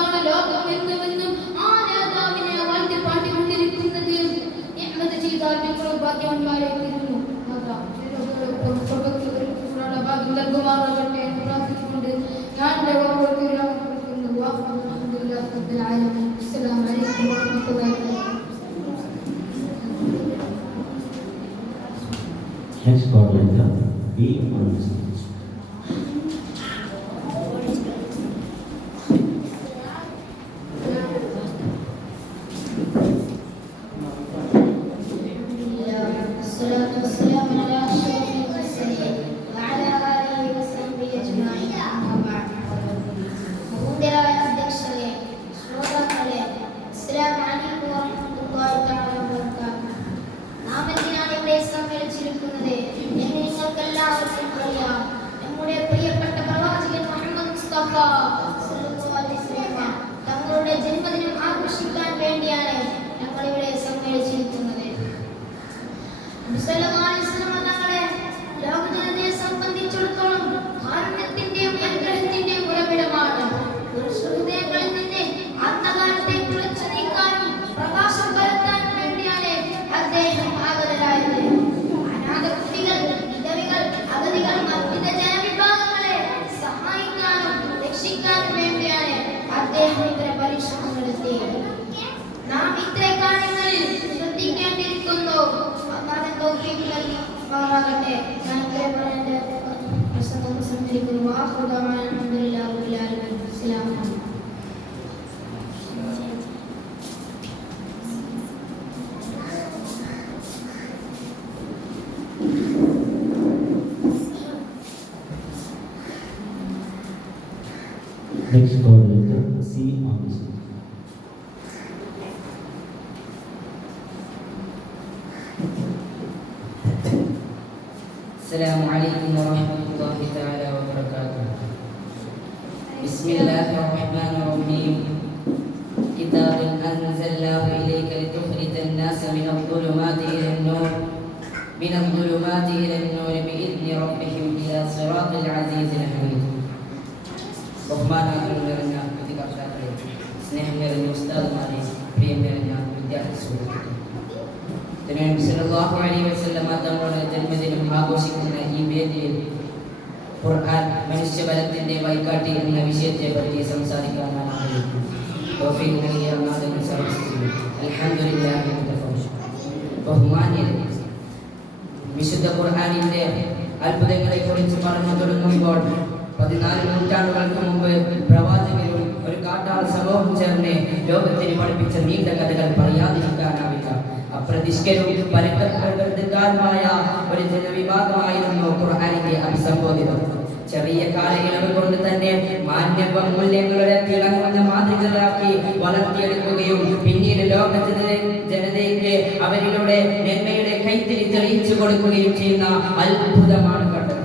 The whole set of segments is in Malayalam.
അതുകൊണ്ടാണ് ലോകം എന്നും ആ നേതാവിനെ വാഴ്ത്തിപ്പാട്ടിക്കൊണ്ടിരിക്കുന്നത്. നിഅ്മത്ത് ചെയ്താൽ ഞങ്ങൾ ഭാഗ്യവാന്മാരെ തീരുന്നു. ഭാഗ്യം നൽകുമാറാകട്ടെ എന്ന് പ്രാർത്ഥിച്ചുകൊണ്ട് ഞാൻ എൻ്റെ വാക്കുകൾക്ക് വിരാമം കൊടുക്കുന്നു. അൽഹംദുലില്ലാഹി റബ്ബിൽ ആലമീൻ. അസ്സലാമു അലൈക്കും വറഹ്മത്തുള്ളാഹി വബറകാതുഹു. Next coordinator, be on the stage. തങ്ങളുടെ ജന്മദിനം ആഘോഷിക്കാൻ വേണ്ടിയാണ് ഞങ്ങൾ ഇവിടെ സമ്മേളിച്ചിരിക്കുന്നത്. തങ്ങളെ ലോക ജനതയെ സംബന്ധിച്ചിടത്തോളം കാരുണ്യത്തിന്റെയും അനുഗ്രഹത്തിന്റെയും ഉറവിടമാണ്. ഹൃദയങ്ങളിൽ നിന്ന് ആത്മകാലത്തെ തുളച്ചു നീക്കാനും പ്രകാശം പരത്താനും വേണ്ടിയാണ് അദ്ദേഹം ആഗതരായത്. അനാഥ കുട്ടികൾ, വിധവികൾ, അഗതികൾ, മർദ്ദിത ജനവിഭാഗങ്ങളെ സഹായിക്കാനും രക്ഷിക്കാനും വേണ്ടിയാണ് അദ്ദേഹം ഇത്തരം പരിശ്രമം നടത്തിയത്. നാം ഇത്തരം കാര്യങ്ങളിൽ ശ്രദ്ധിക്കേണ്ടിയിരിക്കുന്നു. അല്ലാഹു തൗഫീഖ് നൽകുമാറാകട്ടെ. ഞാൻ ഇത്രയും പറഞ്ഞ പ്രസംഗം സമ്മതിക്കുന്നു. അൽഹംദുലില്ലാഹി റബ്ബിൽ ആലമീൻ. അസ്സലാമു അലൈക്കും. Next coordinator, C on the stage. السلام عليكم ورحمة الله تعالى وبركاته. بسم الله الرحمن الرحيم. كتاب أنزلناه إليك لتخرج الناس من الظلمات إلى النور بإذن ربهم إلى صراط العزيز الحميد. ബഹുമാനാദരവ് നിറഞ്ഞ പ്രതികർത്താക്കളെ, സ്നേഹം നിറഞ്ഞ ഉസ്താദുമാരെ, പ്രിയം നിറഞ്ഞ വിദ്യാർത്ഥി സുഹൃത്തുക്കളെ, നബി സല്ലല്ലാഹു അലൈഹി വസല്ലം തങ്ങളുടെ ജന്മദിനം ആഘോഷിക്കുന്ന ഈ വേദിയിൽ ഖുർആൻ മനുഷ്യബലത്തിന്റെ വഴികാട്ടി എന്ന വിഷയത്തെ പറ്റി സംസാരിക്കാനാണ് അൽഹംദുലില്ലാഹി. ബഹുമാന്യരെ, വിശുദ്ധ ഖുർആനിന്റെ അത്ഭുതങ്ങളെ കുറിച്ച് പറഞ്ഞു തുടങ്ങുമ്പോൾ 14 നൂറ്റാണ്ടുകൾക്ക് മുമ്പ് പ്രവാചകരും ഒരു കാട്ടാള സമൂഹം ചേർന്ന് ലോകത്തിന് പഠിപ്പിച്ച നീണ്ട കഥകൾ പറയാതിരിക്കാനാവില്ല. അപ്രതിഷ്ഠരും പരമ്പരക്കാരുമായ ഒരു ജനവിഭാഗമായിരുന്നു ഖുർആനിന്റെ അഭിസംബോധിതം. ചെറിയ കാലയളവ് കൊണ്ട് തന്നെ മാന്യവ മൂല്യങ്ങളുടെ തിളങ്ങുന്ന മാതൃകകളാക്കി വളർത്തിയെടുക്കുകയും പിന്നീട് ലോക ജനതയ്ക്ക് അവരിലൂടെ നന്മയുടെ കൈത്തിരി തെളിയിച്ചു കൊടുക്കുകയും ചെയ്യുന്ന അത്ഭുതമാണ് കണ്ടത്.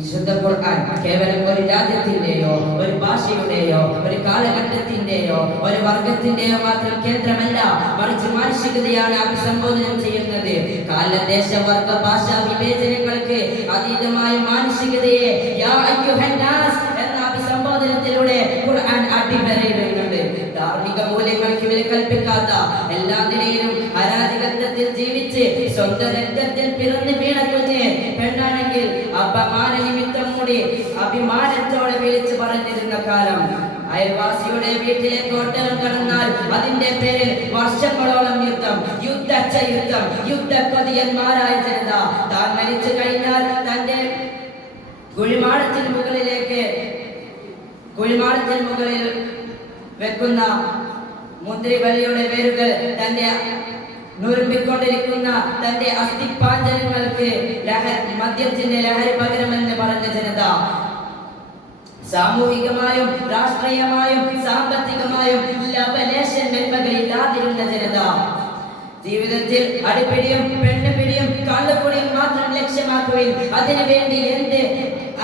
വിശുദ്ധ ഖുർആൻ കേവലം ഒരു രാജ്യത്തിന്റെയോ ഒരു ഭാഷയുടെയോ ഒരു കാലഘട്ടത്തിന്റെയോ ഒരു വർഗത്തിന്റെയോ മാത്രം കേന്ദ്രമല്ല, മറിച്ച് മാനുഷികതയാണ് അഭിസംബോധന ചെയ്യുന്നത്. കാലദേശ വർഗ ഭാഷാ വിവേചനങ്ങൾക്ക് അതീതമായ മാനുഷികതയെ യാ അയ്യുഹന്നാസ് എന്ന അഭിസംബോധനത്തിലൂടെ ഖുർആൻ അടിവരയിടുന്നുണ്ട്. ധാർമ്മിക മൂല്യങ്ങൾക്ക് വില കൽപ്പിക്കാത്ത, എല്ലാ നിലയിലും അരാജകത്വത്തിൽ ജീവിച്ച് സ്വന്തം രക്തത്തിൽ പിറന്നു വീണ കുഞ്ഞ് പെണ്ണാണെങ്കിൽ അപമാന നിമിത്തം കൂടി അഭിമാനത്തോടെ വിളിച്ചു പറഞ്ഞിരുന്ന കാലം. അയൽവാസിയുടെ വീട്ടിലേക്ക് ഒട്ടകം കടന്നാൽ അതിന്റെ പേരിൽ വർഷങ്ങളോളം യുദ്ധക്കൊതിയന്മാരായ ജനത താൻ മരിച്ചു കഴിഞ്ഞാൽ തന്റെ കുഴിമാടത്തിന് മുകളിൽ വെക്കുന്ന മുന്തിരിവള്ളിയുടെ വേരുകൾ തന്റെ നുറുമ്പിക്കൊണ്ടിരിക്കുന്ന തന്റെ അസ്ഥിപാഞ്ചനങ്ങൾക്ക് മദ്യത്തിന്റെ ലഹരി പകരമെന്ന് പറഞ്ഞ ജനത, സാമൂഹികമായും രാഷ്ട്രീയമായും സാമ്പത്തികമായും ലവലേശൻ നന്മകളില്ലാതിരുന്ന ജനത, ജീവിതത്തിൽ അടിപിടിയും പെണ്ണുപിടിയും കള്ളുകുടിയും മാത്രം ലക്ഷ്യമാക്കുകയും അതിനുവേണ്ടി എന്ത്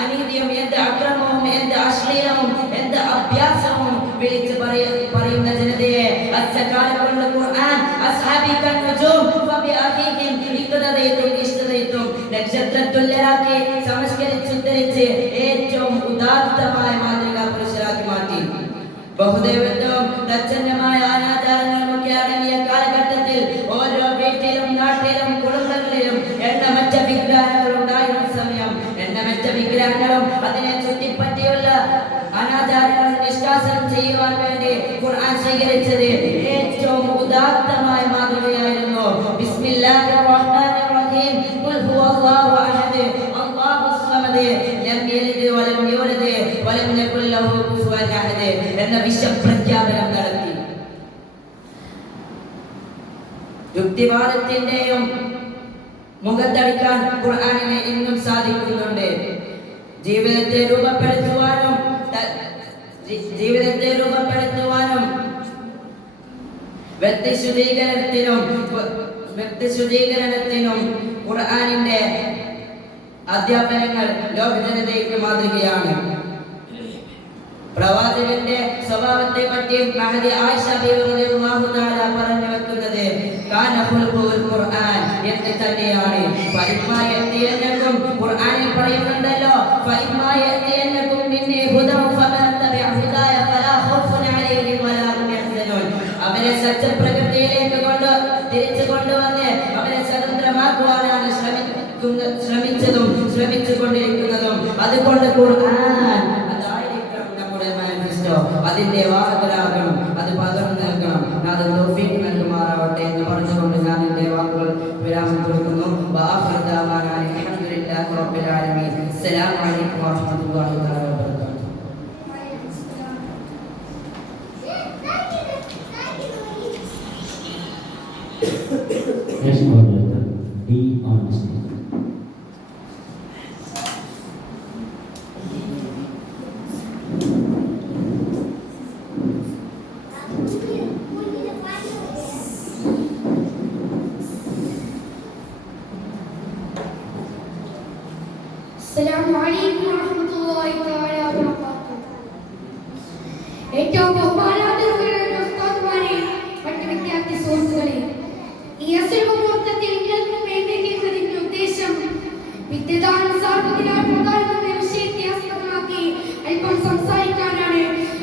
അനീതിയും എന്ത് അക്രമവും എന്ത് അശ്ലീലവും എന്ത് അഭ്യാസവും വിളിച്ചു പറയുന്ന ജനതയെ അച്ചക്കാലം കൊണ്ട് ഖുർആൻ നക്ഷത്രത്തുല്യരാക്കി സംസ്കരിച്ചുദ്ധരിച്ച് ഏറ്റവും ഉദാത്തമായ മാതൃകാ പുരുഷരാക്കി മാറ്റി. ബഹുദൈവത്വവും പ്രച്ഛന്നമായ അനാചാരങ്ങളുമൊക്കെ അടങ്ങിയ കാലഘട്ടത്തിൽ ഓരോ വീട്ടിലും നാട്ടിലും കുടുംബങ്ങളിലും എണ്ണമറ്റ വിഗ്രഹങ്ങൾ ഉണ്ടായിരുന്ന സമയം എണ്ണമറ്റ വിഗ്രഹങ്ങളും അതിനെ ചുറ്റിപ്പറ്റിയുള്ള അനാചാരങ്ങളും നിഷ്കാസനം ചെയ്യുവാൻ വേണ്ടി ഖുർആൻ സ്വീകരിച്ചത് ഏറ്റവും ഉദാത്തമായ മാതൃകയായിരുന്നു. ബിസ്മില്ലാഹിർ റഹ്മാനിർ റഹീം ഖുൽ ഹുവല്ലാഹു അഹദ് അല്ലാഹുസ് സമദ് ലം യലിദ് വലം യൂലദ് വലം യകുൽ ലഹു കുഫുവൻ അഹദ് എന്ന വിശ്വപ്രഖ്യാപനം നടത്തി. യുക്തിവാദത്തിന്റെയും മുഖത്തടിക്കാൻ ഖുർആനിനെ ഇന്നും സാധിക്കുന്നുണ്ട്. ജീവിതത്തെ രൂപപ്പെടുത്തുവാനും വ്യക്തിശുദ്ധീകരണത്തിനും ഖുർആനിന്റെ അധ്യാപനങ്ങൾ ലോകജനതയ്ക്ക് മാതൃകയാണ്. പ്രവാചകന്റെ സ്വഭാവത്തെ പറ്റി മഹദി ആയിഷ ബീവി റളിയല്ലാഹു തആല പറഞ്ഞു വെക്കുന്നത് കാന ഖുൽഖുൽ ഖുർആൻ എന്ന് തന്നെയാണ്. ഫഇമ്മായത്തിയന്നകും ഖുർആനിൽ പറയുന്നുണ്ടല്ലോ ഫഇമ്മായത്തിയന്നകും മിന്നി ഹുദൻ ഫമൻ തബിഅ ഹുദായ ഫലാ ഖൗഫുൻ അലൈഹിം വലാ ഹും യഹ്സനൂൻ. അവരെ സത്യപ്രകൃതിയിലേക്ക് തിരിച്ചു കൊണ്ടുവന്ന് അവരെ സ്വതന്ത്രമാക്കുവാനാണ് ശ്രമിച്ചതും ശ്രമിച്ചുകൊണ്ടിരിക്കുന്നതും. അതുകൊണ്ട് ഖുർആൻ അതിന്റെ വാഹകരാകണം, അത് പകർന്നു നൽകണം. അത് തൗഫീഖ് നൽകുമാറാവട്ടെ എന്ന് പറഞ്ഞുകൊണ്ട് ഞാൻ എന്റെ വാക്കുകൾ വിരാമം കൊടുക്കുന്നു. അൽഹംദുലില്ലാഹി റബ്ബിൽ ആലമീൻ. അസ്സലാമു അലൈക്കും വറഹ്മത്തുള്ളാഹി വബറകാതുഹു. Next coordinator, D on the stage. അസ്സലാമു അലൈക്കും വറഹ്മത്തുള്ളാഹി തആല വബറകാതുഹു. ഏറ്റവും ബഹുമാനാദരവുള്ള ഉസ്താദുമാരെ, മറ്റ് വിദ്യാർത്ഥി സുഹൃത്തുക്കളെ, ഈ അസുരമുഹൂർത്തത്തിൽ നിങ്ങൾക്കും വേണ്ടിയിരിക്കുന്നതിന്റെ ഉദ്ദേശം വിദ്യാദാന സാർവത്രിക പ്രധാനമെന്ന വിഷയത്തെ ആസ്പദമാക്കി അല്പം സംസാരിക്കാനാണ്.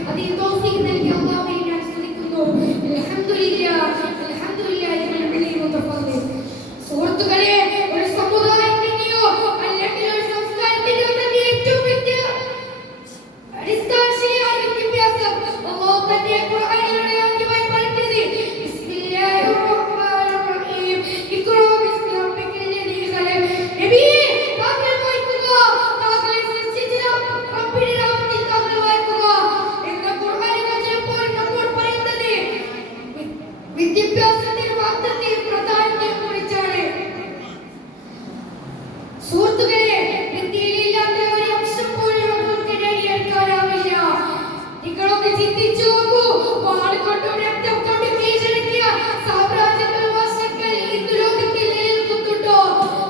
അതിന് തൗഫീഖ് നൽകിയ അല്ലാഹുവിനെ ഞാൻ സ്തുതിക്കുന്നു. അൽഹംദുലില്ലാഹ് അൽഹംദുലില്ലാഹി റബ്ബിൽ മുതഫദ്ദിൽ. സുഹൃത്തുക്കളെ, ഒരു സമുദായത്തിന്റെയോ അല്ലെങ്കിൽ ഒരു സംസ്കാരത്തിന്റെയോ തന്നെ ഏറ്റവും വലിയ അടിസ്ഥാനശീലമായ വിദ്യാഭ്യാസം അല്ലാഹു തന്റെ ഖുർആനിലൂടെ ആദ്യമായി പറഞ്ഞത് ബിസ്മില്ലാഹിർ റഹ്മാനിർ റഹീം ഇഖ്റാ ബിസ്മി റബ്ബിക്കൽ ലദീ ഖലഖ്. നബിയേ, താങ്കൾ വായിക്കുക, താങ്കളെ സൃഷ്ടിച്ച റബ്ബിന്റെ നാമത്തിൽ താങ്കൾ വായിക്കുക എന്ന ഖുർആനിൽ ചിലപ്പോൾ നമ്മൾ പറയുന്നത് വിദ്യാഭ്യാസത്തിന്റെ മഹത്വത്തെയും പ്രാധാന്യത്തെയും കുറിച്ചാണ്. സുഹൃത്തുക്കളെ, വിദ്യയിലില്ലാത്ത ഒരു അംശം പോലും നമുക്ക് നേടിയെടുക്കാനാവില്ല. നിങ്ങളൊന്ന് ചിന്തിച്ചു നോക്കൂ. വാളുകൊണ്ടും രക്തം കൊണ്ടും കീഴടക്കിയ സാമ്രാജ്യങ്ങൾ വർഷങ്ങൾ ഇന്ന് ലോകത്തിൽ നിലനിൽക്കുന്നുണ്ടോ?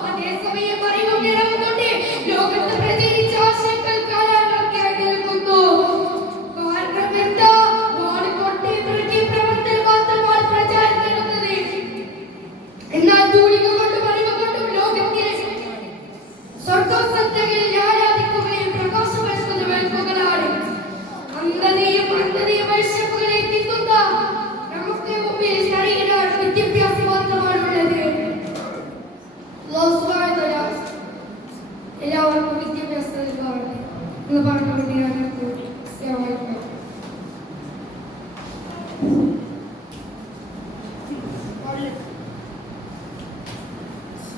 അതേസമയം അറിവും നിറവും കൊണ്ട് ലോകത്ത് പ്രചരിച്ച ആശയങ്ങൾ കാലാകാലത്തായി നിൽക്കുന്നു. കാരണം എന്താ? വാളുകൊണ്ട് ഇവരുടെ പ്രവർത്തനം മാത്രമാണ് പ്രചാരം നടന്നത്. എന്നാൽ തൂലിക കൊണ്ടും അറിവ് കൊണ്ടും ലോകത്തിൽ സ്വർഗസത്തകളിൽ ആരാധിക്കുകയും പ്രകാശപരസ്പരം വെൽക്കുകയാണ്. അന്ധതയും വിഷപ്പുകളെ തിന്നുന്ന നമുക്ക് മുമ്പിൽ ശരീരം വിദ്യാഭ്യാസം മാത്രമാണുള്ളത്. എല്ലാവർക്കും വിദ്യാഭ്യാസം നൽകുകയാണ് എന്ന് പറഞ്ഞുകൊണ്ട് ഞാൻ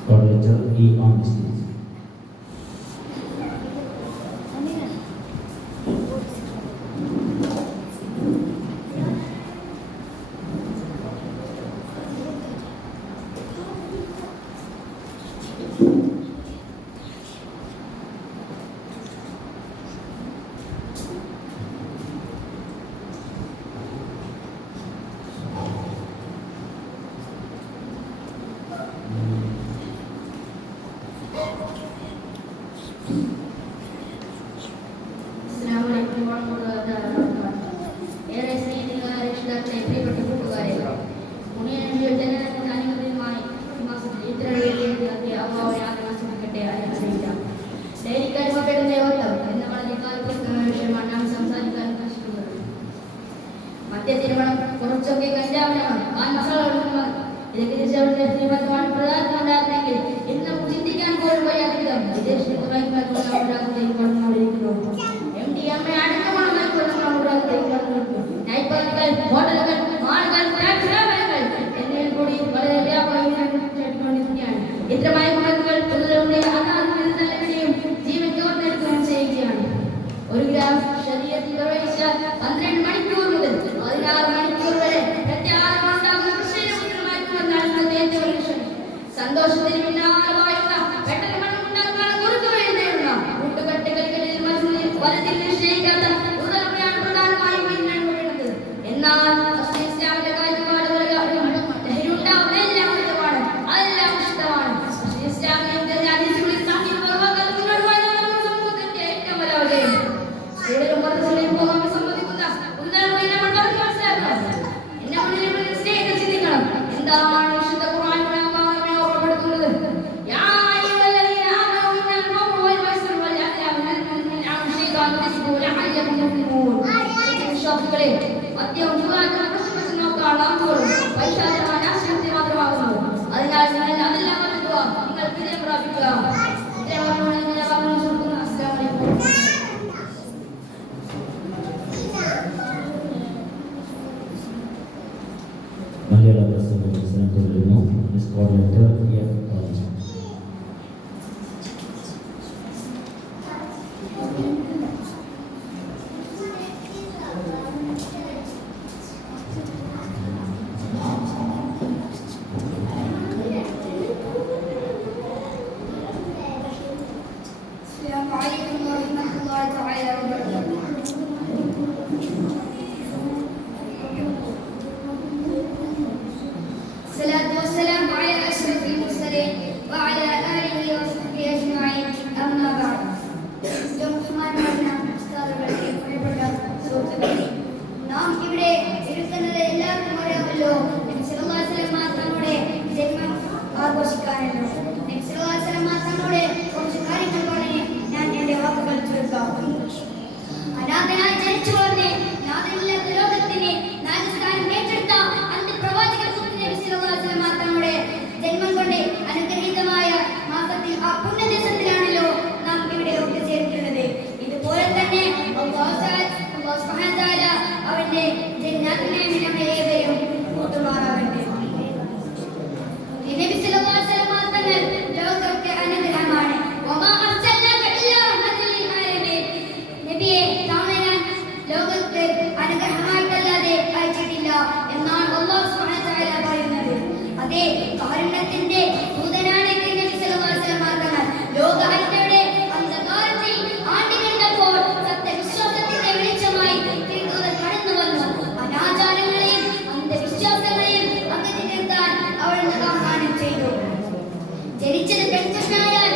Coordinator, E on the stage. പ്രധാനമന്ത്രി ഇന്ന് ചിന്തിക്കാൻ പോലും വയ്യാത്ത വിധം വിദേശത്തുമായി MDMA അടക്കമുള്ള നൈപറുകൾ, ഹോട്ടലുകൾ, മാളുകൾ, ടാക്സി വ്യാപാരങ്ങൾ എന്നിവയിൽ കൂടി വളരെ വ്യാപകമായി നടത്തിക്കൊണ്ടിരിക്കുകയാണ്. ഇത്തരം മയക്കുമരുന്നുകൾ പൊതുജനങ്ങളുടെ അനാഥയും ജീവൻ കവർന്നെടുക്കുകയും ചെയ്യുകയാണ്. ഒരു ഗ്രാം ശരീരത്തിൽ പ്രവേശിച്ചാൽ 12 മണിക്കൂർ മുതൽ 16 മണിക്കൂർ വരെ പ്രത്യാഘാതമുണ്ടാകുന്ന മയക്കുമരുന്നാണ് ഏറ്റവും ലക്ഷ്യം. സന്തോഷത്തിന് പിന്നാലമായുള്ള പെട്ടെന്ന് മണമുണ്ടാക്കുന്ന കുറുക്കു വീഴുന്ന കൂട്ടുകെട്ടുകളിൽ വലതിൽ നിശ്ചയിക്കാത്ത ഉദാഹരണമാണ് പ്രധാനമായും വീഴുന്നത്. എന്നാൽ ഇസ്ലാമിന്റെ കാഴ്ചപ്പാടുകൾ ലഹരിയുണ്ടാവുന്ന എല്ലാം മിതമാണ്, അതെല്ലാം ഇഷ്ടമാണ്. ഇസ്ലാമിന്റെ സമൂഹത്തിന്റെ ഏറ്റവും വലിയ സ്കൂളിലും മദ്രസയിലും പോകാൻ സമ്മതിക്കുന്ന ഉദാഹരണം നമ്മൾ പറഞ്ഞു മനസ്സിലാക്കണം. എന്നെ മുന്നിൽ സ്നേഹിച്ച് ചിന്തിക്കണം. എന്താണ് വിശുദ്ധ ഖുർആൻ ഓർമ്മപ്പെടുത്തുന്നത്? വിശ്വാസികളെ മദ്യവും ചൂതാട്ടവും പ്രശ്നം നോക്കാൻ നാം തോറും പൈശാചികമായ ആശയത്തെ മാത്രമാകുന്നു. അതിനാൽ നിങ്ങൾ അതെല്ലാം മറക്കുക, നിങ്ങൾ വിജയം പ്രാപിക്കുക. മലയാള പ്രസംഗം തുടരുന്നു. Score letter F. നാം ഇവിടെ ഇരിക്കുന്നത് എല്ലാവർക്കും അറിയാമല്ലോ. തങ്ങളുടെ ജന്മം ആഘോഷിക്കാനല്ലോ. തങ്ങളുടെ കുറച്ച് കാര്യങ്ങൾ പറഞ്ഞ് ഞാൻ എന്റെ വാക്കുകൾ ചുരുക്കാം. അനാഥനായി ജനിച്ചു വളർന്ന് നാഥനില്ലാത്ത ലോകത്തിന് നാഗസ്ഥാനം ഏറ്റെടുത്ത അന്ത്യപ്രവാചകൻ തങ്ങളുടെ ജന്മം കൊണ്ട് അനുഗ്രഹീതമായ മാസത്തിൽ ആ പുണ്യദേശത്തിലാണല്ലോ നാം ഇവിടെ ഒത്തുചേർക്കുന്നത്. ഇതുപോലെ തന്നെ അവന്റെ ജന്മേവരെയും കൂട്ടുമാറാകട്ടെ. ലോകർക്ക് അനുഗ്രഹമാണ്. നബിയെ താമരാൻ ലോകത്ത് അനുഗ്രഹമായിട്ടല്ലാതെ അയച്ചിട്ടില്ല എന്നാണ് അല്ലാഹു സുബ്ഹാനഹു വ തആല പറയുന്നത്. അതേ കാരുണ്യത്തിന്റെ ദൂതനാണ് നബി സല്ലല്ലാഹു അലൈഹി വസല്ലം തങ്ങൾ. ലോകഹത്യയുടെ അന്ധകാരത്തിൽ ആണ്ടിക്കണ്ടപ്പോൾ സത്യവിശ്വാസത്തിന്റെ വെളിച്ചമായി തിരുദൂതൻ കടന്നു വന്നു. അനാചാരങ്ങളെയും അന്ധവിശ്വാസങ്ങളെയും അകറ്റി നിർത്താൻ അവിടുന്ന് ആഹ്വാനം ചെയ്തു. ജനിച്ചത് പെൺകുഞ്ഞായാൽ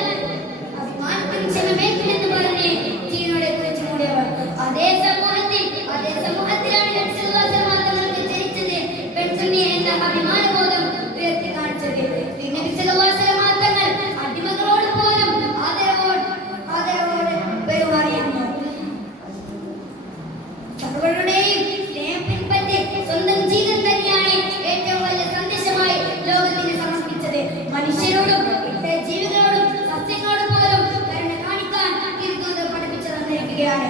അഭിമാനത്തിന് ക്ഷമമേൽക്കുമെന്ന് പറഞ്ഞ് ജീവനോടെ കുറിച്ചു മൂടിയവർ. അതേ സമൂഹത്തിലാണ് നബി സല്ലല്ലാഹു അലൈഹി വസല്ലം തങ്ങൾക്ക് ജനിച്ചത് പെൺകുഞ്ഞ് എന്ന അഭിമാനബോധം ഉയർത്തി കാണിച്ചത്. നബി സല്ലല്ലാഹു അലൈഹി വസല്ലം തങ്ങൾ അടിമകളോട് പോലും ആദരവോടെ പെരുമാറിയിരുന്നു. സർവരുടെയും സ്നേഹം പിൻപറ്റി സ്വന്തം ജീവിതം തന്നെയാണ് ഏറ്റവും വലിയ സന്ദേശമായി ലോകത്തിന് സമർപ്പിച്ചത്. മനുഷ്യരോടും ജീവികളോടും സസ്യങ്ങളോടും പോലും കരുണ കാണിക്കാൻ തിരുദൂതൻ പഠിപ്പിച്ചു തന്നിരിക്കുകയാണ്.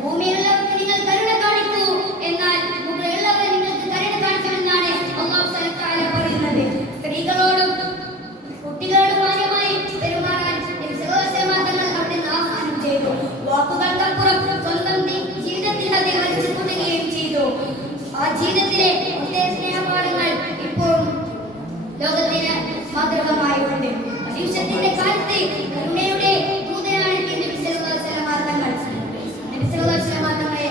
ഭൂമിയിലുള്ളവർക്ക് നിങ്ങൾ കരുണ കാണിക്കൂ, എന്നാൽ മുകളിലുള്ളവരെ നിങ്ങൾക്ക് കരുണ കാണിക്കുമെന്നാണ് അല്ലാഹു തആല പറയുന്നത്. സ്ത്രീകളോടും കുട്ടികളോടും മാന്യമായി പെരുമാറാൻ നബി സല്ലല്ലാഹു അലൈഹി വസല്ലം തങ്ങൾ അവിടുന്ന് ആഹ്വാനം ചെയ്തു. വാക്കുകൾക്കപ്പുറം സ്വന്തം ജീവിതത്തിൽ അത് വരച്ചു കൂട്ടുകയും ചെയ്തു. ആ ജീവിതത്തിലെ സ്നേഹപാഠങ്ങൾ ഇപ്പോഴും ലോകത്തിന് മാതൃകമായിട്ടുണ്ട്. മനുഷ്യത്തിന്റെ കാലത്ത് കരുണയുടെ ദൂതനാണ് നബി സല്ലല്ലാഹു അലൈഹി വസല്ലം തങ്ങൾ. നബി സല്ലല്ലാഹു അലൈഹി വസല്ലം തങ്ങളെ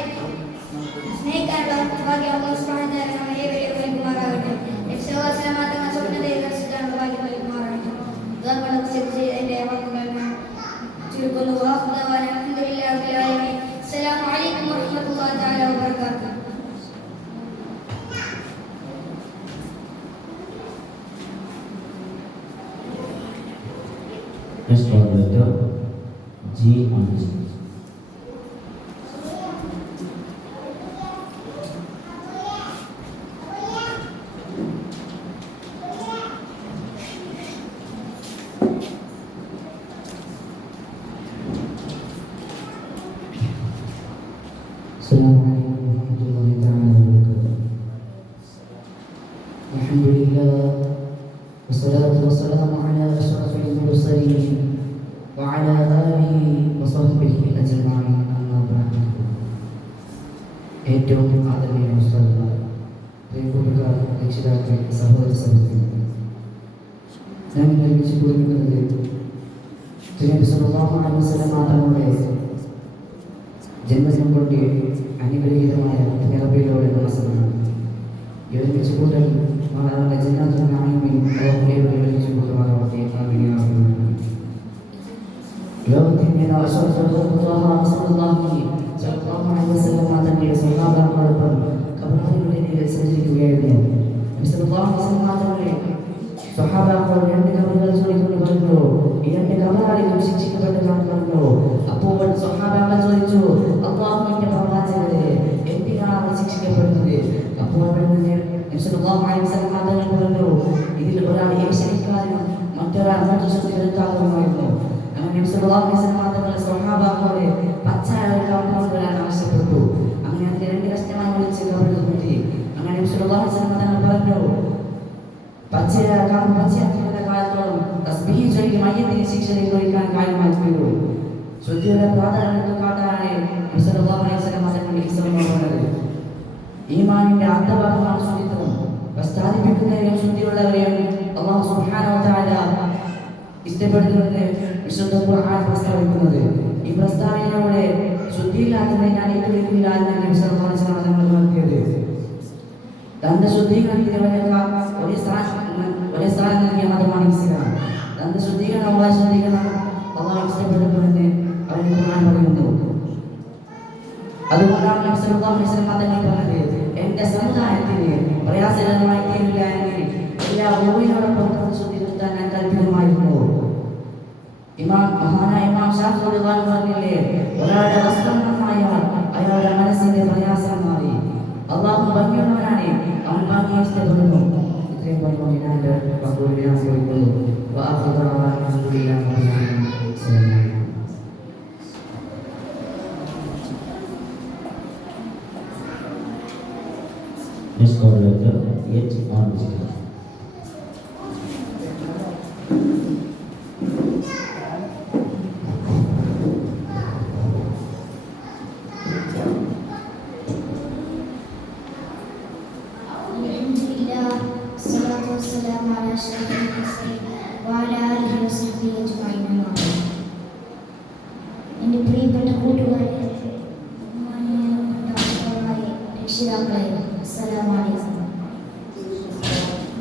സ്നേഹിക്കാനുള്ള ഭാഗ്യം അല്ലാഹു സുബ്ഹാനഹു വ തആല നമ്മെ ഏവരെയും നൽകുമാറാകട്ടെ. നബി സല്ലല്ലാഹു അലൈഹി വസല്ലം തങ്ങൾ സ്വപ്നത്തിൽ ദർശിക്കാനുള്ള ഭാഗ്യം നൽകുമാറാകട്ടെ. എന്റെ വാക്കുകൾ ചുരുക്കുന്നു. അൽഹംദുലില്ലാഹി റബ്ബിൽ ആലമീൻ. അസ്സലാമു അലൈക്കും വറഹ്മത്തുള്ളാഹി തആല വബറകാതുഹു. Next call letter G on the stage. السلام عليكم ورحمة الله تعالى وبركاته. الحمد لله والصلاة والسلام على أشرف المرسلين وعلى آله وصحبه أجمعين. أما بعد. ഏറ്റവും ആദരണീയ ഉസ്താദുമാർ, പ്രിയപ്പെട്ട രക്ഷിതാക്കൾ, സഹോദര സഹോദരിമാർ, ഞാൻ നിർമ്മിച്ചു കൊടുക്കുന്നത് തിരുനബി സല്ലല്ലാഹു അലൈഹി വസല്ലം തങ്ങളുടെ ജന്മദിനം കൊണ്ട് അനുഗ്രഹീതമായ റബീഉൽ മാസമാണ്. ഒരുമിച്ച് കൂട്ടൽ വളരെ ജന്നാത്തുൽ ഒരുമിച്ച് കൂട്ടുമാറാവട്ടെ. ലോകത്തിൻ്റെ തങ്ങളുടെ സ്വഭാവങ്ങളോടൊപ്പം കബറുകളിൽ സഞ്ചരിക്കുകയായിരുന്നു. സ്വഹാബാക്കൾ രണ്ട് കബറുകൾ ചോദിക്കൊണ്ട് പറഞ്ഞു, ഈ രണ്ട് കബറാളികളും ശിക്ഷിക്കപ്പെട്ടതാണെന്ന് പറഞ്ഞു. അപ്പോൾ സ്വഹാബാക്കൾ ചോദിച്ചു, അല്ലാഹുവിന്റെ പ്രവാചകരെ, എന്തിനാണ് ശിക്ഷിക്കപ്പെടുന്നത്? അപ്പോൾ പറഞ്ഞു, ഇതിൽ ഒരാൾ ഏഷ്യക്കാരനും മറ്റൊരാൾ മറ്റു ശക്തികൾക്കാകുമായിരുന്നു. അങ്ങനെ സ്വഹാബാക്കളോട് പച്ചായ കൊണ്ടുവരാൻ ആവശ്യപ്പെട്ടു. അങ്ങനെ അതിന്റെ രണ്ട് കഷ്ടമായി വിളിച്ച് കബറിൽ കൂട്ടി. അങ്ങനെ തങ്ങൾ പറഞ്ഞു, പച്ചയാക്കുന്ന കാലത്തോളം തസ്ബീഹ് ചൊല്ലി മയ്യത്തിന് ശിക്ഷ നിർവഹിക്കാൻ കാര്യമായി തീരൂ. ശുദ്ധിയുടെ പ്രാധാന്യം കാട്ടാനാണ് പറഞ്ഞത്. ഈമാനിന്റെ അർത്ഥഭാഗമാണ് ശുദ്ധിത്വം. പ്രസ്താവിപ്പിക്കുന്നവരെയും ശുദ്ധിയുള്ളവരെയും അല്ലാഹു സുബ്ഹാനഹു വ തആല ഇഷ്ടപ്പെടുന്നുവെന്ന് വിശുദ്ധ ഖുർആൻ പ്രസ്താവിക്കുന്നത്. ഈ പ്രസ്താവനയോടെ ശുദ്ധിയില്ലാത്തവരെ ഞാൻ ഏറ്റുപിടിക്കില്ല എന്ന് വിശ്വാസം നടത്തിയത്. തന്റെ ശുദ്ധീകരണത്തിനേക്കാൾ ഒരേ സ്ഥാനം നൽകിയ മതമാണ് ഇസ്ലാം. തന്റെ ശുദ്ധീകരണം അല്ലാഹു ഇഷ്ടപ്പെടുന്നുവെന്ന് അവൻ ഖുർആൻ പറയുന്നു. അതുകൊണ്ടാണ് നബി സല്ലല്ലാഹു അലൈഹി വസല്ലം പറഞ്ഞത്, എന്റെ സമുദായത്തിന് പ്രയാസകരമായി തീരില്ല എങ്കിൽ എല്ലാ ഭൂമിയോടൊപ്പം ശുദ്ധി നിർത്താൻ ഞാൻ കൽപ്പിതമായിരുന്നു. മഹാനായ ഇമാം ശാഫിഈ റളിയല്ലാഹു പറഞ്ഞില്ലേ, ഒരാളുടെ വസ്ത്രം നന്നായാൽ അയാളുടെ മനസ്സിന്റെ പ്രയാസം മാറി. അല്ലാഹു ഭംഗിയുള്ളവനാണ്, അവൻ ഭംഗിയെ ഇഷ്ടപ്പെടുന്നു. ഇത്രയും പറഞ്ഞു ഞാൻ ചോദിക്കുന്നു. Next coordinator, H. on screen. എന്റെ പ്രിയപ്പെട്ട കൂട്ടുകാരെ, രക്ഷിതാക്കളെ, അസ്സലാമു അലൈക്കും.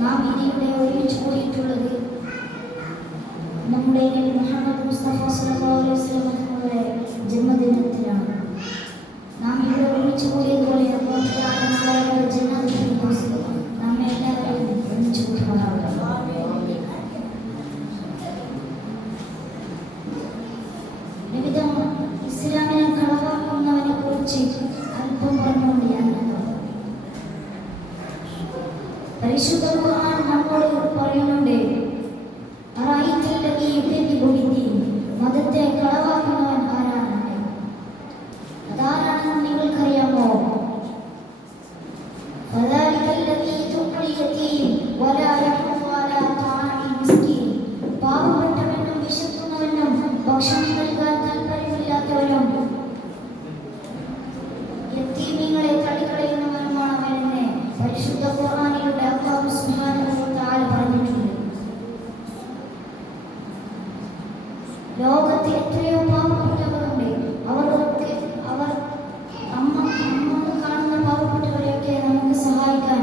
നാം ഇതിവിടെ ഒരുമിച്ച് കൂടിയിട്ടുള്ളത് നമ്മുടെ നബി മുഹമ്മദ് മുസ്തഫ സല്ലല്ലാഹു അലൈഹി വസല്ലം തങ്ങളുടെ ജന്മദിനത്തിലാണ്. നാം ഇവിടെ ഒരുമിച്ച് കൂടിയതുപോലെ നാം എല്ലാവരെയും ഒരുമിച്ച് കൂട്ടുമാറാവട്ടെ. വിവിധ ഇസ്ലാമിനെ കളവാക്കുന്നവനെ കുറിച്ച് അല്പം പറഞ്ഞുകൊണ്ട് ഞാൻ പരിശുദ്ധ ഖുർആൻ നമ്മോട് പറയുന്നുണ്ട്, മതത്തെ കളവാക്കുന്നവൻ ആരാണ്? അതാരാണെന്ന് നിങ്ങൾക്കറിയാമോ? പാവപ്പെട്ടവനും വിശക്കുന്നവനും ഭക്ഷണം നൽകാൻ താല്പര്യമില്ലാത്തവനും യതീമീങ്ങളെ തള്ളിക്കളയുന്നവനുമാണ് അവനെന്ന് പരിശുദ്ധ ഖുർആനിലൂടെ അല്ലാഹു സുബ്ഹാനഹു വ തആല പറഞ്ഞിട്ടുണ്ട്. ലോകത്ത് എത്രയോ പാവപ്പെട്ടവരുണ്ട്. അവർ കാണുന്ന പാവപ്പെട്ടവരെയൊക്കെ നമുക്ക് സഹായിക്കാൻ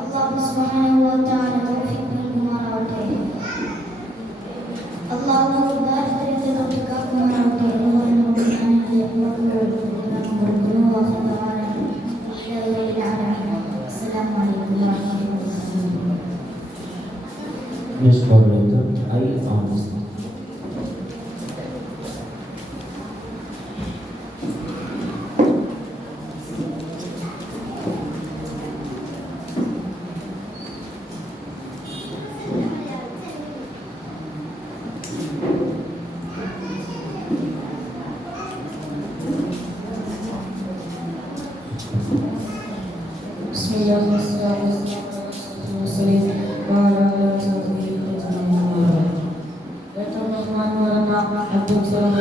അല്ലാഹു സുബ്ഹാനഹു വ തആല തൗഫീഖ് നൽകുമാറാവട്ടെ. അല്ലാഹു ദാരിദ്ര്യത്തെ തൊട്ട് കാക്കുമാറാവട്ടെ. Next coordinator, I on screen. بسم الله والصلاة والسلام على المرسلين وعلى آله وصحبه أجمعين. ഏറ്റവും ബഹുമാനം നിറഞ്ഞ അബ്ദുൽ സലാം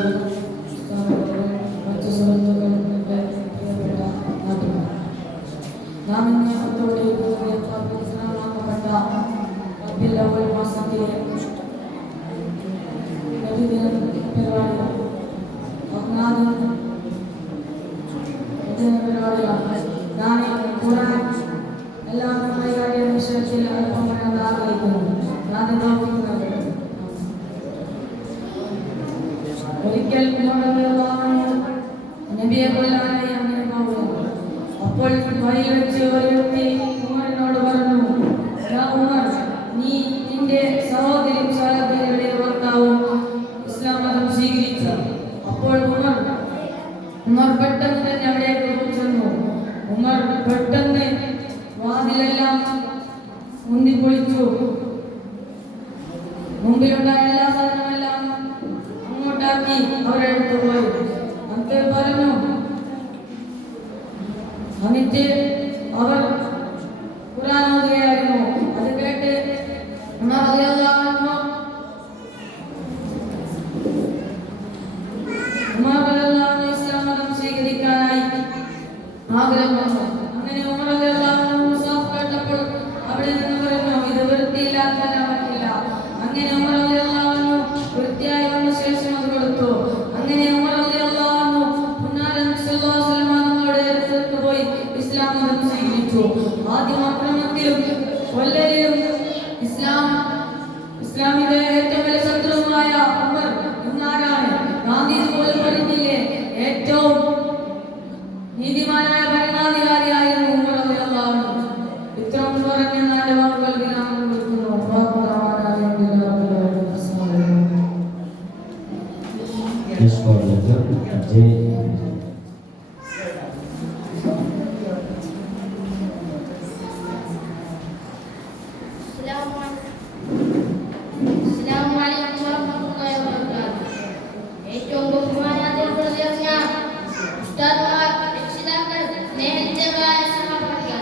മറ്റു സുഹൃത്തുക്കളുടെ പ്രിയപ്പെട്ട നാട്ടുകാർ, നാം ഇന്ന് ഒത്തുകൂടിയിരിക്കുന്നത് പവിത്രമാക്കപ്പെട്ട റബീഉൽ അവ്വൽ മാസത്തിലെ പ്രതിദിന പരിപാടികൾ ഒന്നാമത് പരിപാടികളാണ്. ഞാൻ ഖുർആൻ എല്ലാവരും കൈകാട്ടിയ വിഷയത്തിൽ അല്പം പറയാൻ ആഗ്രഹിക്കുന്നു. ഞാൻ നോക്കുന്നത് ഒരിക്കൽ നബിയെ കൊല്ലാനായി അങ്ങനെ പോകുന്നു. അപ്പോൾ വഴിയിൽ വെച്ച് ഒരു വ്യക്തി ഉമറിനോട് പറഞ്ഞു, ഉമർ, നീ നിന്റെ സഹോദരി സഹോദരിയുടെ ഭർത്താവും ഇസ്ലാം മതം സ്വീകരിച്ചു. അപ്പോൾ ഉമർ പെട്ടെന്ന് തന്നെ അവിടേക്ക് ചെന്നു. ഉമർ പെട്ടെന്ന് വാതിലെല്ലാം മുന്തി പൊളിച്ചു. മുമ്പിലുണ്ടായ എല്ലാ സാധനമെല്ലാം അങ്ങോട്ടാക്കി അവരെടുത്ത് പോയി. നമുക്ക് പറഞ്ഞു. എന്നിട്ട് അവർ ഖുർആൻ ഓതുകയായിരുന്നു. അത് കേട്ട് ഉമർ റളിയല്ലാഹു അൻഹു ഇസ്ലാം മതം സ്വീകരിക്കാനായി ആഗ്രഹം വന്നു. അങ്ങനെ ഉമർ റളിയല്ലാഹു അൻഹു മുസാഫ് കേട്ടപ്പോൾ അവിടെ നിന്ന് പറഞ്ഞു, ഇത് വൃത്തിയില്ലാത്തല്ല പറ്റില്ല. അങ്ങനെ ഉമർ റളിയല്ലാഹു അൻഹു വൃത്തിയായി വന്ന ശേഷം അത് കൊടുത്തു. അങ്ങനെ ഉമർ റളിയല്ലാഹു അൻഹു പുന്നാരൻ സല്ലല്ലാഹു അലൈഹി വസല്ലം തങ്ങളുടെ അടുത്ത് പോയി ഇസ്ലാം മതം സ്വീകരിച്ചു. ആദ്യം അക്രമത്തിലും കൊല്ലലിലും ഇസ്ലാമിന്റെ ഏറ്റവും വലിയ ശത്രുവായ ഉമർ ഇന്നാരാണ്? ഗാന്ധിജി പോലും പറഞ്ഞില്ലേ, ഏറ്റവും നീതിമാനായ ഭരണാധികാരിയായിരുന്നു ഉമർ റളിയല്ലാഹു അൻഹു. ഇത്രയും പറഞ്ഞ നാല് വാക്കുകൾ വിരാമം കൊടുക്കുന്നു. Next coordinator J. അസ്സലാമു അലൈക്കും വറഹ്മത്തുള്ളാഹി വബറകാതുഹു. ഏറ്റവും ബഹുമാനാദരവുള്ള ഉസ്താദുമാർ, രക്ഷിതാക്കൾ, സ്നേഹിതരായ സഹപാഠികൾ,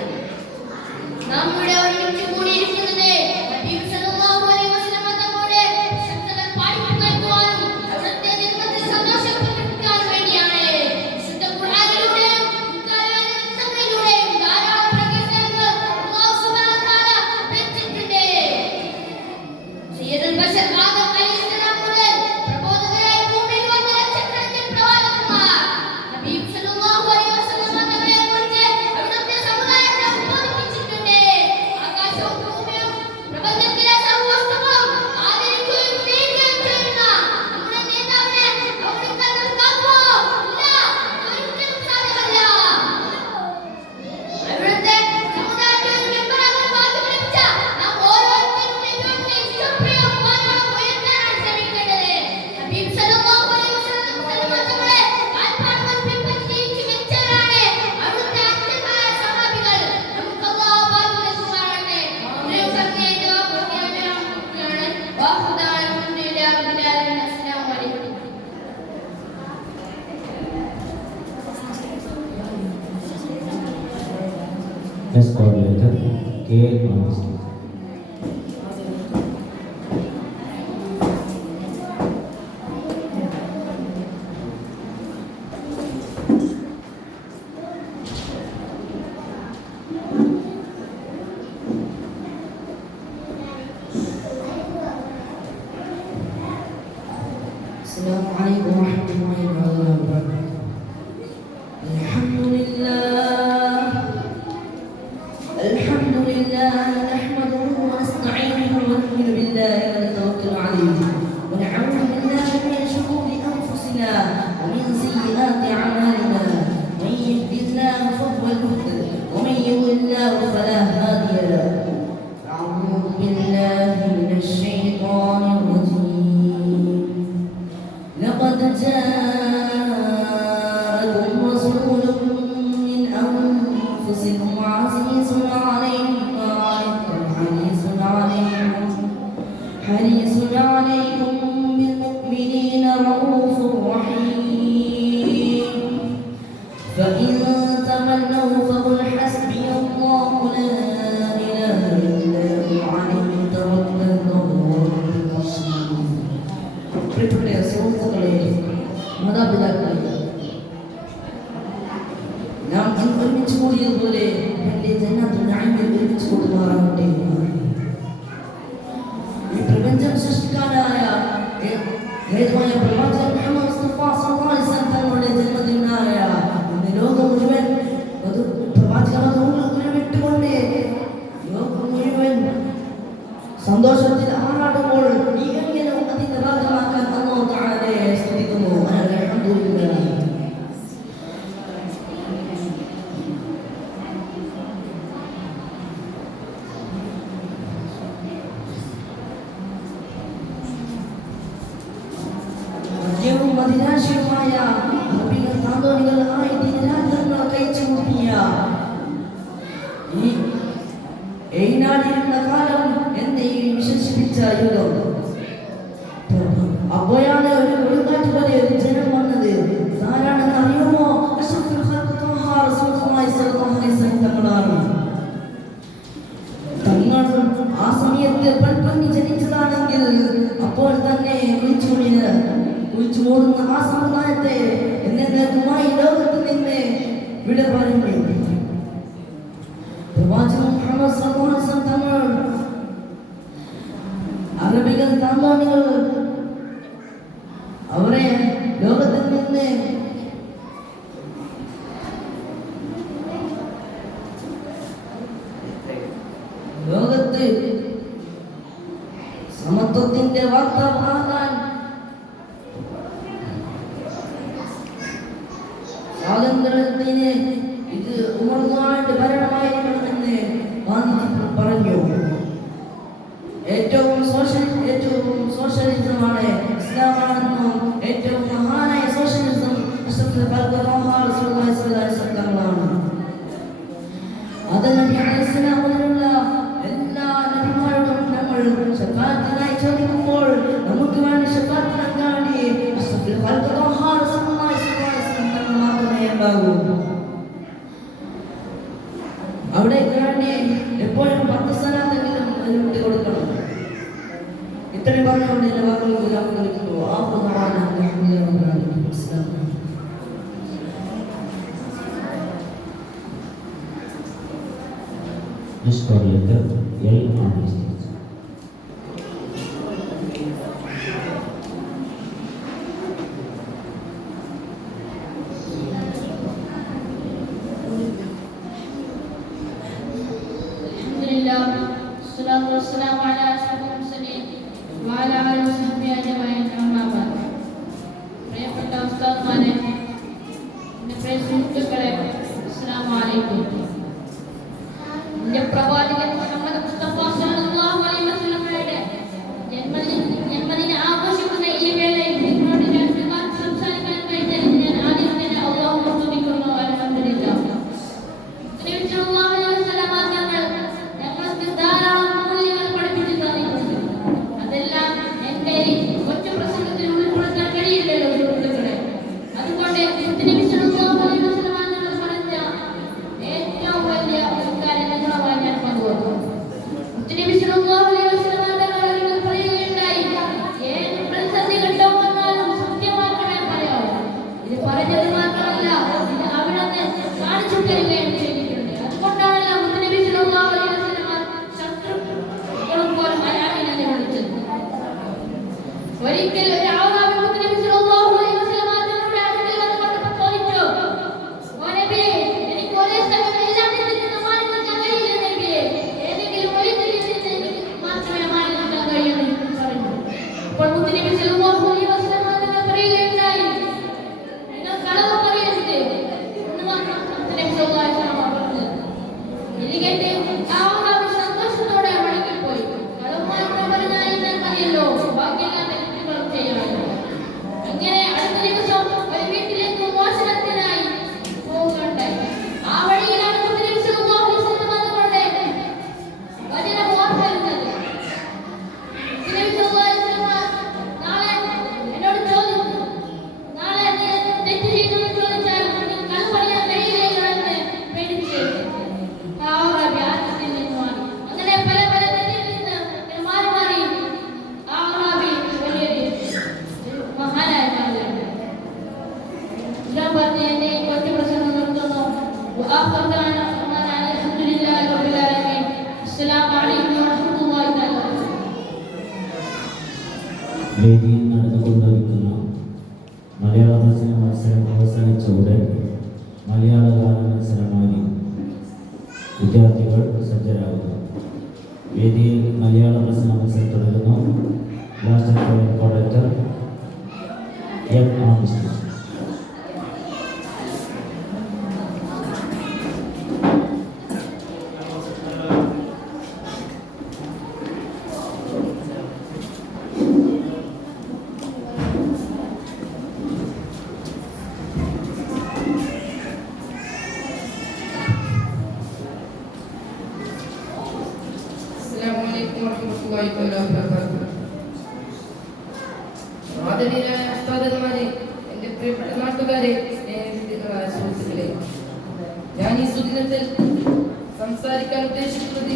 നാം ഇവിടെ ഒരുമിച്ച് കൂടിയിരിക്കുന്നത് ഹബീബ് സല്ലല്ലാഹു അലൈഹി വസല്ലം തങ്ങളുടെ ശബ്ദങ്ങൾ പാടിക്കേൾക്കുവാനും അവിടുത്തെ ജന്മത്തിൽ സന്തോഷം പങ്കിടാനും വേണ്ടിയാണ്. വിശുദ്ധ ഖുർആനിലൂടെയും മുൻകാലങ്ങളിലൂടെയും ധാരാളം പ്രകീർത്തനങ്ങൾ അല്ലാഹു സുബ്ഹാനഹു വ തആല രചിച്ചിട്ടുണ്ട്. സയ്യിദുൽ ബശർ ആദം അലൈഹിസ്സലാം മുതൽ പ്രബോധകരായി ഭൂമിയിൽ വന്ന ലക്ഷക്കണക്കിന് പ്രവാചകന്മാർ ഹബീബ് സല്ലല്ലാഹു അലൈഹി വസല്ലം തങ്ങളെ കുറിച്ച് അവിടുത്തെ സമുദായത്തെ ഉദ്ബോധിപ്പിച്ചിട്ടുണ്ട്. ആകാശവും ഭൂമിയും പ്രപഞ്ചത്തിലെ സർവ്വവസ്തുക്കളും ആദരിക്കുകയും സ്നേഹിക്കുകയും ചെയ്യുന്ന നമ്മുടെ നേതാവിനെ അവഗണിക്കാൻ നമുക്കാകുമോ? ഇല്ല, ഒരിക്കലും സാധ്യമല്ല. അവിടുത്തെ സമുദായത്തിൽ മെമ്പറാകാൻ ഭാഗ്യം ലഭിച്ച നാം ഓരോരുത്തരും നബിയുടെ ഇഷ്ടപ്രിയ വാചകം ഉയർത്താനാണ് ശ്രമിക്കേണ്ടത്. ഹബീബ് സല്ലല്ലാഹു അലൈഹി വസല്ലം തങ്ങളെ കാൽപ്പാടുകൾ പിൻപറ്റി ജീവിച്ചു വെച്ചവരാണ് അവിടുത്തെ അജ്ഞരായ സഹാബികൾ. നമുക്ക് അല്ലാഹു ഭാഗ്യം നൽകുമാറാകട്ടെ. ഇത്രയും പറഞ്ഞ് എന്റെ വാക്കുകൾ ഞാൻ പൂർത്തിയാക്കുകയാണ്. വാഹുദാന അൽഹംദുലില്ലാഹി റബ്ബിൽ ആലമീൻ. അസ്സലാമു അലൈക്കും. Next coordinator K. Honest. السلام عليكم ورحمة الله وبركاته. الحمد لله نحمده ونستعينه ونؤمن بالله ونتوكل عليه ونعوذ بالله من شرور أنفسنا ومن سيئات أعمالنا. من يهد الله فهو المهتد ومن يضلل الله فلا هادي له. أعوذ بالله من الشيطان الرجيم. لقد جاءكم رسول من أنفسكم عزيز عليه ما عنتم حريص عليكم بالمؤمنين رؤوف رحيم. فإن تولوا فقل حسبي الله لا إله إلا هو عليه توكلت وهو رب العرش العظيم. പ്രിയപ്പെട്ട സുഹൃത്തുക്കളെ, മാതാപിതാക്കളെ, നാം ഒരുമിച്ച് കൂടിയതുപോലെ എൻ്റെ ജന്നത്തുൽ നഈമിൽ ഒരുമിച്ച് കൂടുമാറാകട്ടെ. ഈ പ്രപഞ്ചം സൃഷ്ടിക്കാനായ ഏതുമായ പ്രവാചകൻ മുഹമ്മദ് മുസ്തഫ സല്ലല്ലാഹു അലൈഹി വസല്ലം തങ്ങളുടെ ജന്മദിനമായ ഇന്ന് ലോകം മുഴുവൻ പ്രവാചകനെ വിട്ടുകൊണ്ട് ലോകം മുഴുവൻ സന്തോഷത്തിൽ ആറാടുമ്പോൾ ഈ എങ്കിലും അതിന്റെ ഭാഗമാക്കാൻ അല്ലാഹു തആലയെ സ്തുതിക്കുന്നു. അൽഹംദുലില്ലാഹ്. മദിനാശിയുമായ നബികൾ താന്തോണികൾ ദിനരാത്രങ്ങൾ കഴിച്ചു കൂട്ടിയ ഈ ഏനാടിയിരുന്ന കാലം എന്നെ വിശേഷിപ്പിച്ച യുഗം. അപ്പോഴാണ് ഒരു കൊടുങ്കാറ്റ് പോലെ ഒരു ജനം വന്നത്. ആരാണെന്ന് അറിയുമോ? അഷ്റഫുൽ ഖൽഖ് ത്വഹ റസൂലുള്ളാഹി സ്വല്ലല്ലാഹു അലൈഹി വസല്ലം തങ്ങളാണ്. തങ്ങൾ ആ സമയത്ത് പെൺകുഞ്ഞി ജനിച്ചതാണെങ്കിൽ അപ്പോൾ തന്നെ കുഴിച്ചു മൂടുന്ന ആ സമുദായത്തെ എന്നേക്കുമായി ലോകത്ത് നിന്ന് വിട പറഞ്ഞു. പ്രവാചകൻ മുഹമ്മദ് സല്ലല്ലാഹു അലൈഹി വസല്ലം തങ്ങൾ അറബികൾ താന്തോണികൾ അവരെ ലോകത്തിൽ നിന്ന് ലോകത്ത് സമത്വത്തിന്റെ വാർത്ത പാകാൻ സ്വാതന്ത്ര്യത്തിന് ഇത് ഉമർന്നാണ്ട് ഭരണമായിരിക്കണമെന്ന് ഗാന്ധിജി പറഞ്ഞു. ഏറ്റവും സോഷ്യലിസമാണ് ഇസ്ലാമാണെന്നും ഏറ്റവും മഹാനായ സോഷ്യലിസം അഷ്റഫുൽ ഖൽഖ് ത്വഹ റസൂലുള്ളാഹി സ്വല്ലല്ലാഹു അലൈഹി വസല്ലം തങ്ങളാണ്. അത് നബി അലൈഹിസ്സലാം മുതലുള്ള എല്ലാ നബിമാരോടും നമ്മൾ ശഫാഅത്തിനായി ചോദിക്കുമ്പോൾ നമുക്ക് വേണ്ടി ശഫാഅത്ത് നൽകാൻ അഷ്റഫുൽ ഖൽഖ് ത്വഹ റസൂലുള്ളാഹി സ്വല്ലല്ലാഹു അലൈഹി വസല്ലം തങ്ങൾ മാത്രമേ ഉണ്ടാകൂ. അവിടെ വേണ്ടി എപ്പോഴും 10 സലാത്തെങ്കിലും വിട്ടു കൊടുക്കണം. ഇത്രയും പറഞ്ഞുകൊണ്ട് എൻ്റെ വാക്കുകൾ നൽകുന്നു. This call letter L on the stage. والصلاة والسلام على أشرف المرسلين وعلى آله وصحبه أجمعين. أما بعد. പ്രിയപ്പെട്ട ഉസ്താദ്മാരെ, എൻ്റെ പ്രിയ സുഹൃത്തുക്കളെ, അസ്സലാമു അലൈക്കും. എൻ്റെ പ്രവാചകൻ മുഹമ്മദ് മുസ്തഫ സല്ലല്ലാഹു അലൈഹി വസല്ലമയുടെ ജന്മദിന ആഘോഷിക്കുന്ന ഈ വേളയിൽ നിങ്ങളോട് ഞാൻ സംസാരിക്കാൻ കഴിഞ്ഞതിൽ ഞാൻ ആദ്യം തന്നെ അല്ലാഹുവെ സ്തുതിക്കുന്നു. അൽഹംദുലില്ലാഹ്. ഞങ്ങൾക്ക് ധാരാളം മൂല്യങ്ങൾ പഠിപ്പിച്ചു തന്നിട്ടുണ്ട്. അതെല്ലാം എൻ്റെ ഒറ്റ പ്രസംഗത്തിൽ ഉൾപ്പെടുത്താൻ കഴിയില്ലല്ലോ സുഹൃത്തുക്കളെ. അതുകൊണ്ട് നബി സല്ലല്ലാഹു അലൈഹി വസല്ലം പറഞ്ഞ ഏറ്റവും വലിയ ഒരു കാര്യം നിങ്ങളുമായി ഞാൻ പങ്കുവെക്കും. وآخر دعوانا الحمد لله رب العالمين. السلام عليكم ورحمة الله تعالى. വേദിയിൽ നടന്നുകൊണ്ടിരിക്കുന്ന മലയാള പ്രശ്ന മത്സരം അവസാനിച്ചവിടെ മലയാള ഗാന മത്സരമായി വിദ്യാർത്ഥികൾ സജ്ജരാകുന്നു. വേദിയിൽ മലയാള പ്രശ്ന മത്സരം തുടരുന്നു. Last coordinator M R Vishnu. അസ്സലാമു അലൈക്കും വറഹ്മത്തുള്ളാഹി വബറകാതുഹു. ആദരണീയരായ ഉസ്താദന്മാരെ, എൻ്റെ പ്രിയപ്പെട്ട നാട്ടുകാരെ, സ്നേഹിതരായ സുഹൃത്തുക്കളെ, ഞാൻ ഈ സുദിനത്തിൽ സംസാരിക്കാൻ ഉദ്ദേശിക്കുന്നത്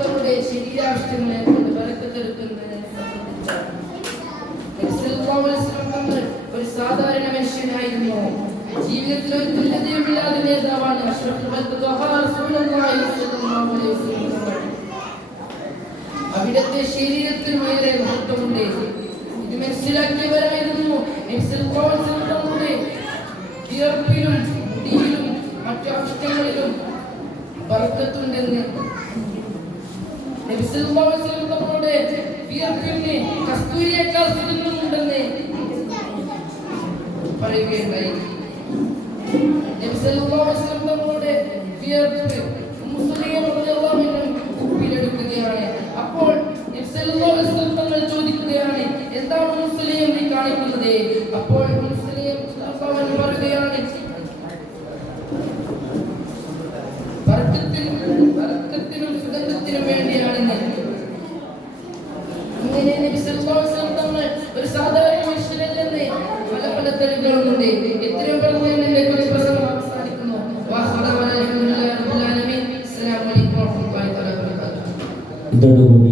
നബിയുടെ ശരീരാവശ്യങ്ങളെ ബറക്കത്തെടുക്കുന്നതിനെ സംബന്ധിച്ചാണ്. നബി ഒരു സാധാരണ മനുഷ്യനായിരുന്നു. ജീവിതത്തിൽ ഒരു തുല്യതയുമില്ലാത്ത നേതാവാണ്. അവിടുത്തെ ശരീരത്തിൽ വളരെ മഹത്വമുണ്ട്. ഇത് മനസ്സിലാക്കിയവരായിരുന്നു നബിയുടെ വിയർപ്പിലും മുടിയിലും മറ്റു അവസ്ഥകളിലും ബർക്കത്തുണ്ടെന്ന്. നബിയുടെ വിയർപ്പിന് കസ്തൂരിയേക്കാൾ സുഗന്ധമുണ്ടെന്ന് പറയുകയുണ്ടായി. നബിയുടെ വിയർപ്പ് കുപ്പിയിലെടുക്കുകയാണ്. അപ്പോൾ തങ്ങൾ ചോദിക്കുകയാണ്, എന്താണ് മുസ്ലിം നീ കാണിക്കുന്നത്? അപ്പോൾ മുസ്ലിം പറയുകയാണ്, ബർക്കത്തിനും സുഗന്ധത്തിനും വേണ്ടിയാണെന്ന്. ഇങ്ങനെ നബി സല്ലല്ലാഹു അലൈഹി വസല്ലം തങ്ങൾ ഒരു സാധാരണ മനുഷ്യനല്ലെന്ന് പല പല തെളിവുകളുമുണ്ട്. ഇത്രയും പറഞ്ഞു എന്റെ ഒരു പ്രസംഗം അവസാനിക്കുന്നു. അസ്സലാമു അലൈക്കും വറഹ്മത്തുള്ളാഹി വബറകാതുഹു. ഇതോടുകൂടി